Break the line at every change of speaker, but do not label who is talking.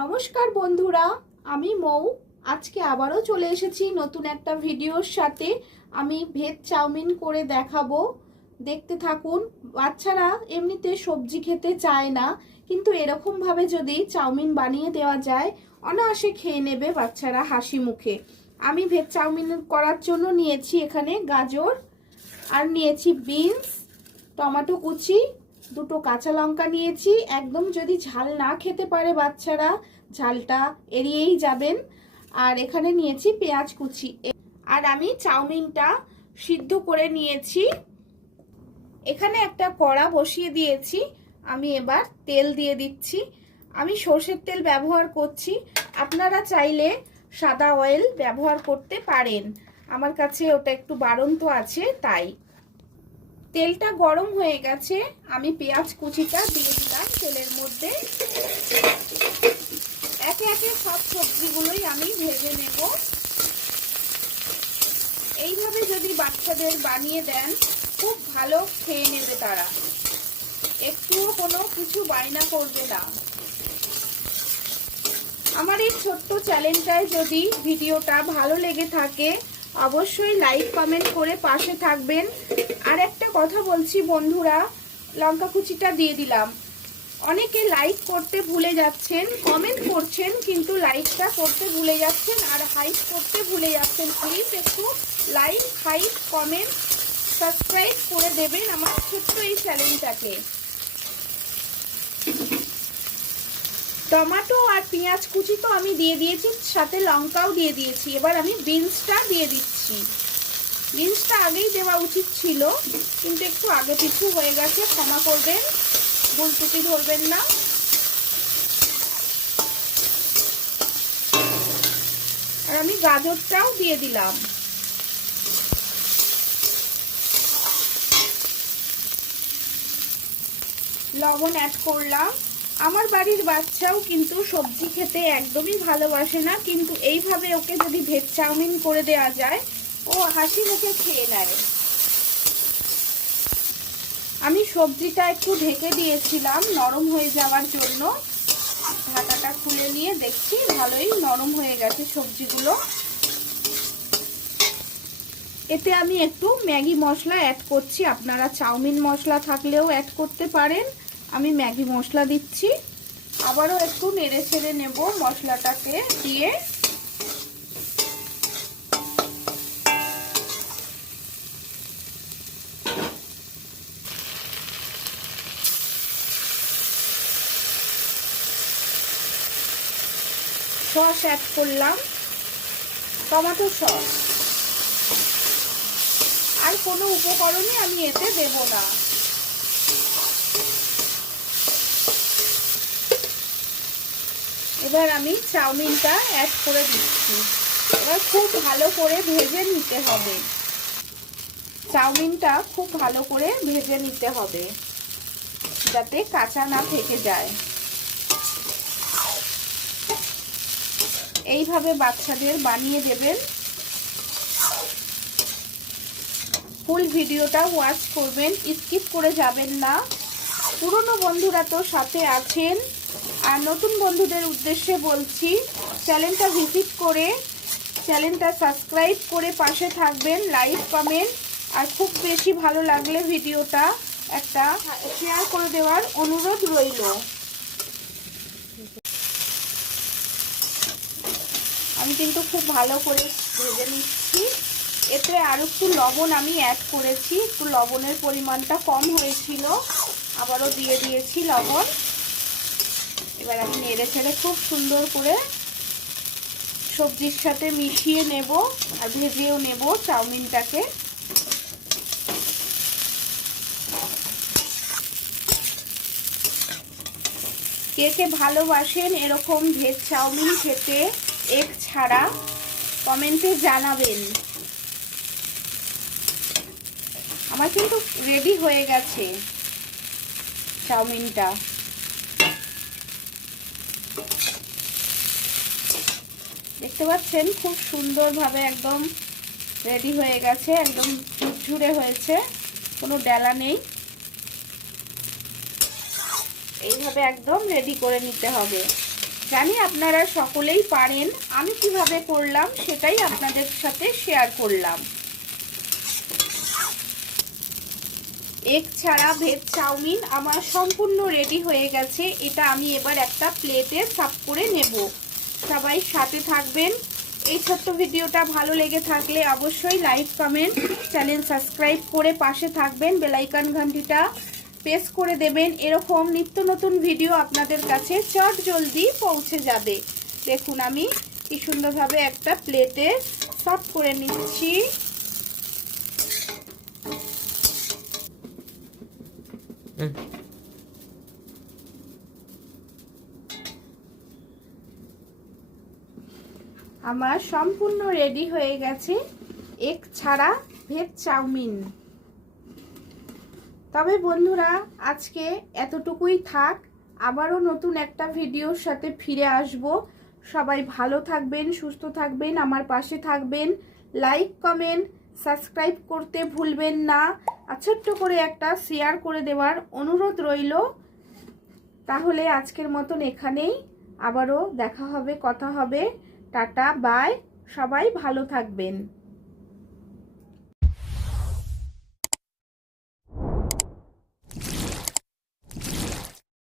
নমস্কার বন্ধুরা, আমি মৌ। আজকে আবারও চলে এসেছি নতুন একটা ভিডিওর সাথে। আমি ভেজ চাউমিন করে দেখাবো। দেখতে থাকুন, বাচ্চারা এমনিতে সবজি খেতে চায় না, কিন্তু এরকমভাবে যদি চাউমিন বানিয়ে দেওয়া যায়, অনায়াসে খেয়ে নেবে বাচ্চারা হাসি মুখে। আমি ভেজ চাউমিন করার জন্য নিয়েছি এখানে গাজর, আর নিয়েছি বিনস, টমেটো কুচি দুটো কাঁচা লঙ্কা নিয়েছি। একদম যদি ঝাল না খেতে পারে বাচ্চারা, ঝালটা এড়িয়েই যাবেন। আর এখানে নিয়েছি পেঁয়াজ কুচি। আর আমি চাউমিনটা সিদ্ধ করে নিয়েছি। এখানে একটা কড়া বসিয়ে দিয়েছি। আমি এবার তেল দিয়ে দিচ্ছি। আমি সর্ষের তেল ব্যবহার করছি। আপনারা চাইলে সাদা অয়েল ব্যবহার করতে পারেন। আমার কাছে ওটা একটু বাড়ন্ত আছে, তাই। তেলটা গরম হয়ে গেছে, আমি পেঁয়াজ কুচিটা দিয়ে দিলাম তেলের মধ্যে। একে একে সব সবজিগুলোই আমি ভেজে নেব। এইভাবে যদি বাচ্চাদের বানিয়ে দেন, খুব ভালো খেয়ে নেবে তারা। একটুও কোনো কিছু বায়না করবে না। আমার এই ছোট্ট চ্যানেলটায় যদি ভিডিওটা ভালো লেগে থাকে অবশ্যই লাইক কমেন্ট করে পাশে থাকবেন। আর একটা কথা বলছি বন্ধুরা, লঙ্কা কুচিটা দিয়ে দিলাম। অনেকে লাইক করতে ভুলে যাচ্ছেন কমেন্ট করছেন, কিন্তু লাইকটা করতে ভুলে যাচ্ছেন আর হাইপ করতে ভুলে যাচ্ছেন প্লিজ একটু লাইক হাইপ কমেন্ট সাবস্ক্রাইব করে দেবেন আমার ছোট্ট এই চ্যানেলটাকে টমেটো আর পেঁয়াজ কুচি তো আমি দিয়ে দিয়েছি, সাথে লঙ্কাও দিয়ে দিয়েছি। এবার আমি বিনসটা দিয়ে দিচ্ছি। বিনসটা আগেই দেওয়া উচিত ছিল, কিন্তু একটু আগে পিছু হয়ে গেছে, ক্ষমা করবেন, ভুল টুটি ধরবেন না। আর আমি গাজরটাও দিয়ে দিলাম। লবণ অ্যাড করলাম। আমার বাড়ির বাচ্চাও কিন্তু সবজি খেতে একদমই ভালোবাসে না, কিন্তু এইভাবে ওকে যদি ভেজ চাউমিন করে দেওয়া যায়, ও হাসি মুখে খেয়ে নেয়। আমি সবজিটা একটু ঢেকে দিয়েছিলাম নরম হয়ে যাওয়ার জন্য। ঢাকাটা খুলে নিয়ে দেখছি ভালোই নরম হয়ে গেছে সবজিগুলো। এতে আমি একটু ম্যাগি মশলা অ্যাড করছি, আপনারা চাউমিন মশলা থাকলেও অ্যাড করতে পারেন। আমি ম্যাগি মশলা দিচ্ছি। আবারও একটু নেড়ে ছেড়ে নেব মশলাটাকে দিয়ে। সস অ্যাড করলাম। Tomato sauce. আর কোনো উপকরণই আমি এতে দেব না। এবার আমি চাউমিনটা অ্যাড করে দিচ্ছি। এবার খুব ভালো করে ভেজে নিতে হবে। চাউমিনটা খুব ভালো করে ভেজে নিতে হবে, যাতে কাঁচা না থেকে যায়। এইভাবে বাচ্চাদের বানিয়ে দেবেন। ফুল ভিডিওটা ওয়াচ করবেন স্কিপ করে যাবেন না। পুরনো বন্ধুরা তো সাথে আছেন। আর নতুন বন্ধুদের উদ্দেশ্যে বলছি, চ্যানেলটা ভিজিট করে, চ্যানেলটা সাবস্ক্রাইব করে পাশে থাকবেন, লাইক, কমেন্ট, আর খুব বেশি ভালো লাগলে ভিডিওটা একটা শেয়ার করে দেওয়ার অনুরোধ রইল। আমি কিন্তু খুব ভালো করে ভেজে নিচ্ছি। এতে আর একটু লবণ আমি অ্যাড করেছি, একটু লবণের পরিমাণটা কম হয়েছিল, আবারও দিয়ে দিয়েছি লবণ। এবার আমি নেড়ে ছেড়ে খুব সুন্দর করে সবজির সাথে মিশিয়ে নেব আর ভেজেও নেব চাউমিনটাকে। কে কে ভালোবাসেন এরকম ভেজ চাউমিন খেতে এগ ছাড়া, কমেন্টে জানাবেন। আমার কিন্তু রেডি হয়ে গেছে চাউমিনটা। দেখতে পাচ্ছেন, খুব সুন্দরভাবে একদম রেডি হয়ে গেছে, একদম ঝুরঝুরে হয়েছে, কোনো ডেলা নেই। এইভাবে একদম রেডি করে নিতে হবে। জানি আপনারা সকলেই পারেন, আমি কীভাবে করলাম সেটাই আপনাদের সাথে শেয়ার করলাম। এগ ছাড়া ভেজ চাউমিন আমার সম্পূর্ণ রেডি হয়ে গেছে, এটা আমি এবার একটা প্লেটে সাফ করে নেব। সবাই সাথে থাকবেন। এই ছোট্ট ভিডিওটা ভালো লেগে থাকলে অবশ্যই লাইক, কমেন্ট, চ্যানেল সাবস্ক্রাইব করে পাশে থাকবেন বেলাইকান ঘন্টিটা প্রেস করে দেবেন। এরকম নিত্য নতুন ভিডিও আপনাদের কাছে চট জলদি পৌঁছে যাবে। দেখুন আমি কি সুন্দরভাবে একটা প্লেটে সাফ করে নিচ্ছি। আমার সম্পূর্ণ রেডি হয়ে গেছে এক ছাড়া ভেজ চাউমিন। তবে বন্ধুরা, আজকে এতটুকুই থাক, আবারও নতুন একটা ভিডিওর সাথে ফিরে আসব। সবাই ভালো থাকবেন, সুস্থ থাকবেন, আমার পাশে থাকবেন। লাইক কমেন্ট সাবস্ক্রাইব করতে ভুলবেন না। ছোট্ট করে একটা শেয়ার করে দেওয়ার অনুরোধ রইল। তাহলে আজকের মতন এখানেই, আবারও দেখা হবে, কথা হবে। Tata bye. সবাই ভালো থাকবেন।